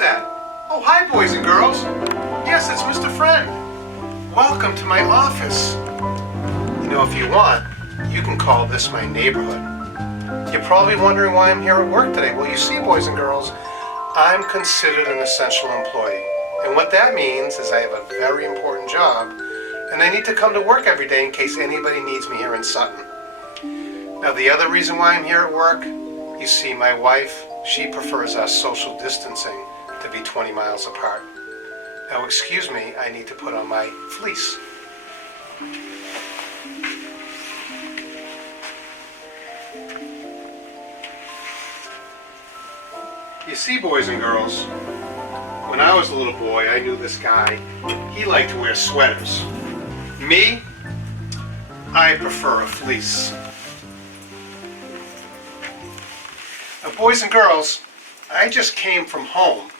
that? Oh, hi, boys and girls. Yes, it's Mr. Friend. Welcome to my office. You know, if you want, you can call this my neighborhood. You're probably wondering why I'm here at work today. Well, you see, boys and girls, I'm considered an essential employee. And what that means is I have a very important job, and I need to come to work every day in case anybody needs me here in Sutton. Now, the other reason why I'm here at work, you see, my wife, she prefers our social distancing to be 20 miles apart. Now, excuse me, I need to put on my fleece. You see, boys and girls, when I was a little boy, I knew this guy. He liked to wear sweaters. Me, I prefer a fleece. Now, boys and girls, I just came from home,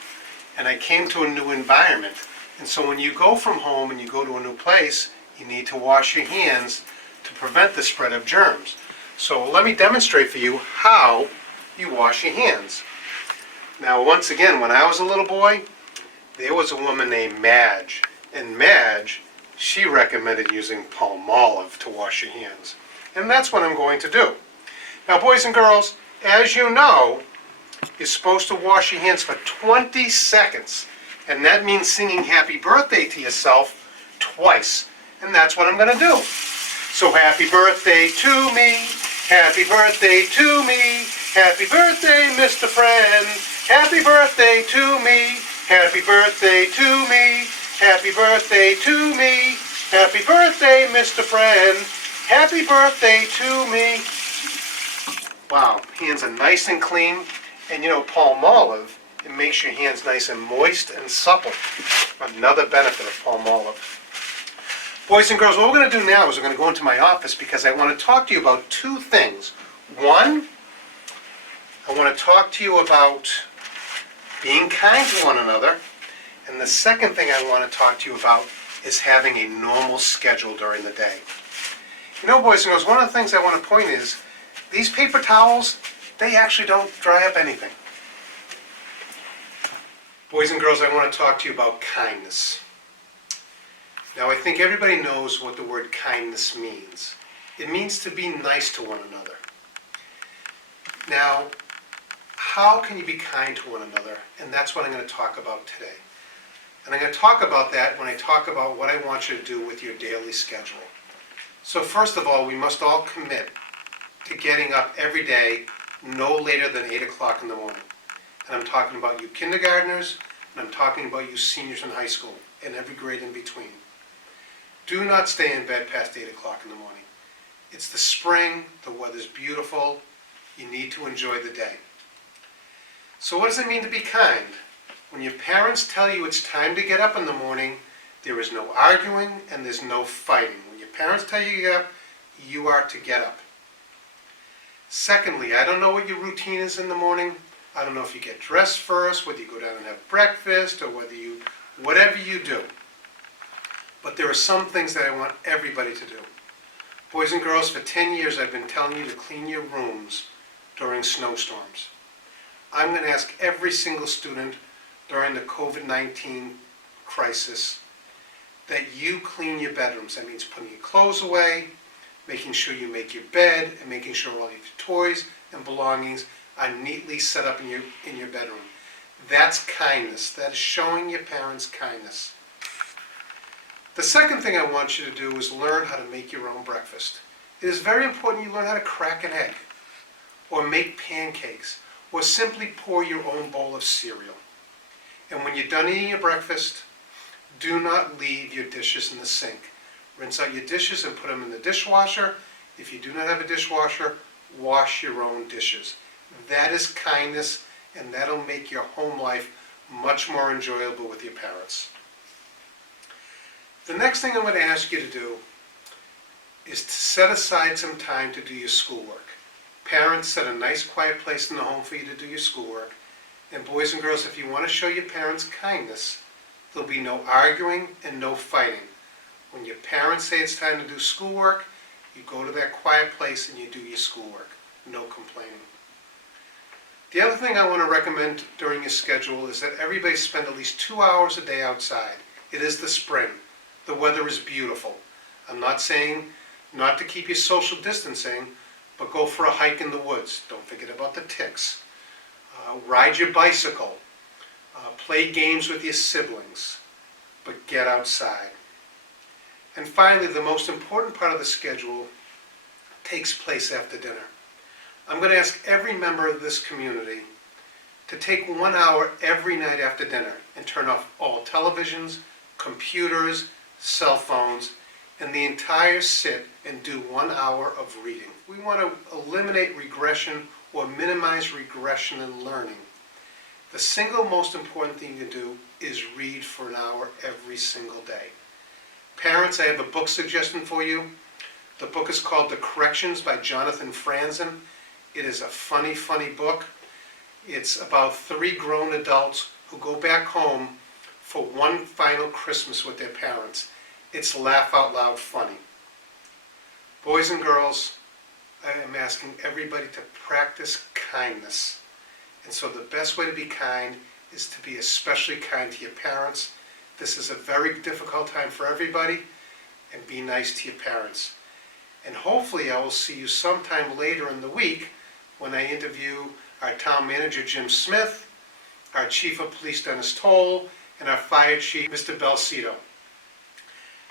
and I came to a new environment. And so when you go from home and you go to a new place, you need to wash your hands to prevent the spread of germs. So let me demonstrate for you how you wash your hands. Now, once again, when I was a little boy, there was a woman named Madge. And Madge, she recommended using Palmolive to wash your hands. And that's what I'm going to do. Now, boys and girls, as you know, you're supposed to wash your hands for 20 seconds. And that means singing happy birthday to yourself twice. And that's what I'm going to do. So happy birthday to me, happy birthday to me, happy birthday, Mr. Friend. Happy birthday to me, happy birthday to me, happy birthday to me, happy birthday, Mr. Friend. Happy birthday to me. Wow, hands are nice and clean. And you know, Palmolive, it makes your hands nice and moist and supple. Another benefit of Palmolive. Boys and girls, what we're going to do now is we're going to go into my office because I want to talk to you about two things. One, I want to talk to you about being kind to one another. And the second thing I want to talk to you about is having a normal schedule during the day. You know, boys and girls, one of the things I want to point is these paper towels, they actually don't dry up anything. Boys and girls, I want to talk to you about kindness. Now, I think everybody knows what the word kindness means. It means to be nice to one another. Now, how can you be kind to one another? And that's what I'm going to talk about today. And I'm going to talk about that when I talk about what I want you to do with your daily schedule. So first of all, we must all commit to getting up every day no later than 8 o'clock in the morning. And I'm talking about you kindergartners, and I'm talking about you seniors in high school, and every grade in between. Do not stay in bed past 8 o'clock in the morning. It's the spring, the weather's beautiful, you need to enjoy the day. So what does it mean to be kind? When your parents tell you it's time to get up in the morning, there is no arguing and there's no fighting. When your parents tell you to get up, you are to get up. Secondly, I don't know what your routine is in the morning. I don't know if you get dressed first, whether you go down and have breakfast, or whatever you do. But there are some things that I want everybody to do. Boys and girls, for 10 years I've been telling you to clean your rooms during snowstorms. I'm going to ask every single student during the COVID-19 crisis that you clean your bedrooms. That means putting your clothes away, making sure you make your bed, and making sure all your toys and belongings are neatly set up in your bedroom. That's kindness. That is showing your parents kindness. The second thing I want you to do is learn how to make your own breakfast. It is very important you learn how to crack an egg, or make pancakes, or simply pour your own bowl of cereal. And when you're done eating your breakfast, do not leave your dishes in the sink. Rinse out your dishes and put them in the dishwasher. If you do not have a dishwasher, wash your own dishes. That is kindness, and that'll make your home life much more enjoyable with your parents. The next thing I'm going to ask you to do is to set aside some time to do your schoolwork. Parents, set a nice quiet place in the home for you to do your schoolwork. And boys and girls, if you want to show your parents kindness, there'll be no arguing and no fighting. When your parents say it's time to do schoolwork, you go to that quiet place and you do your schoolwork. No complaining. The other thing I want to recommend during your schedule is that everybody spend at least 2 hours a day outside. It is the spring. The weather is beautiful. I'm not saying not to keep your social distancing, but go for a hike in the woods. Don't forget about the ticks. Ride your bicycle. Play games with your siblings, but get outside. And finally, the most important part of the schedule takes place after dinner. I'm going to ask every member of this community to take 1 hour every night after dinner and turn off all televisions, computers, cell phones, and the entire sit and do 1 hour of reading. We want to eliminate regression or minimize regression in learning. The single most important thing you can do is read for an hour every single day. Parents, I have a book suggestion for you. The book is called The Corrections by Jonathan Franzen. It is a funny, funny book. It's about 3 grown adults who go back home for one final Christmas with their parents. It's laugh out loud funny. Boys and girls, I am asking everybody to practice kindness. And so the best way to be kind is to be especially kind to your parents. This is a very difficult time for everybody, and be nice to your parents. And hopefully I will see you sometime later in the week when I interview our town manager, Jim Smith, our chief of police, Dennis Toll, and our fire chief, Mr. Belcito.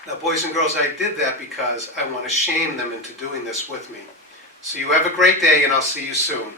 Now, boys and girls, I did that because I want to shame them into doing this with me. So you have a great day, and I'll see you soon.